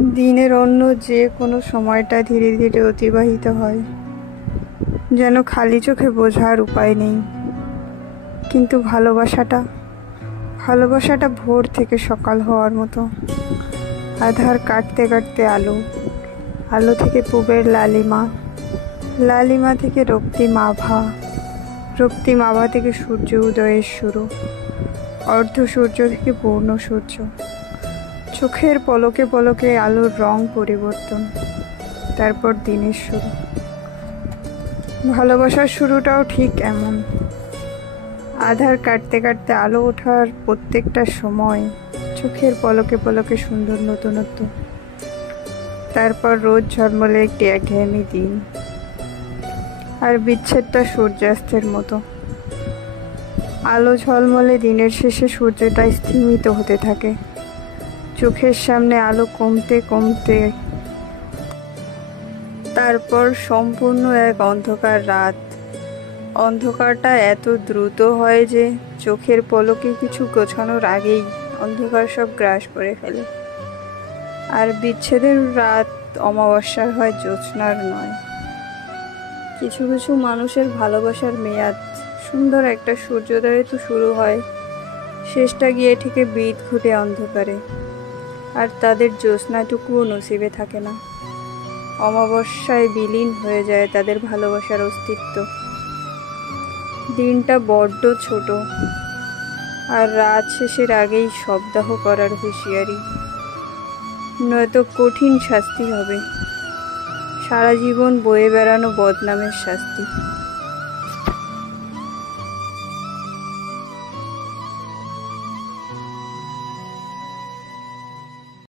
দিনের অন্য যে কোনো সময়টা ধীরে ধীরে অতিবাহিত হয়, যেন খালি চোখে বোঝার উপায় নেই। কিন্তু ভালোবাসাটা ভোর থেকে সকাল হওয়ার মতো। আধার কাটতে কাটতে আলো, আলো থেকে পূবের লালিমা, লালিমা থেকে রক্তিম আভা, রক্তিম আভা থেকে সূর্য উদয়ের শুরু, অর্ধ সূর্য থেকে পূর্ণ সূর্য। চোখের পলকে পলকে আলোর রং পরিবর্তন, তারপর দিনের শুরু। ভালোবাসার শুরুটাও ঠিক এমন। আধার কাটতে কাটতে আলো ওঠার প্রত্যেকটা সময় চোখের পলকে পলকে সুন্দর নতুনত্ব। তারপর রোজ ঝলমলে একটি একঘেয়েমি দিন, আর বিচ্ছেদটা সূর্যাস্তের মতো। আলো ঝলমলে দিনের শেষে সূর্যটা স্থিমিত হতে থাকে, চোখের সামনে আলো কমতে কমতে, তারপর সম্পূর্ণ এক অন্ধকার রাত। অন্ধকারটা এত দ্রুত হয় যে চোখের পলকে কিছু গোছানোর আগেই অন্ধকার সব গ্রাস করে ফেলে। আর বিচ্ছেদের রাত অমাবস্যার হয়, জ্যোৎস্নার নয়। কিছু কিছু মানুষের ভালোবাসার মেয়াদ সুন্দর একটা সূর্যোদয়ে তো শুরু হয়, শেষটা গিয়ে ঠিকই বিদ ঘুটে অন্ধকারে। আর তাদের জ্যোৎস্নাটুকুও নসিবে থাকে না, অমাবস্যায় বিলীন হয়ে যায় তাদের ভালোবাসার অস্তিত্ব। দিনটা বড্ড ছোট, আর রাত শেষের আগেই শবদাহ করার হুঁশিয়ারি, নয়তো কঠিন শাস্তি হবে, সারা জীবন বয়ে বেড়ানো বদনামের শাস্তি।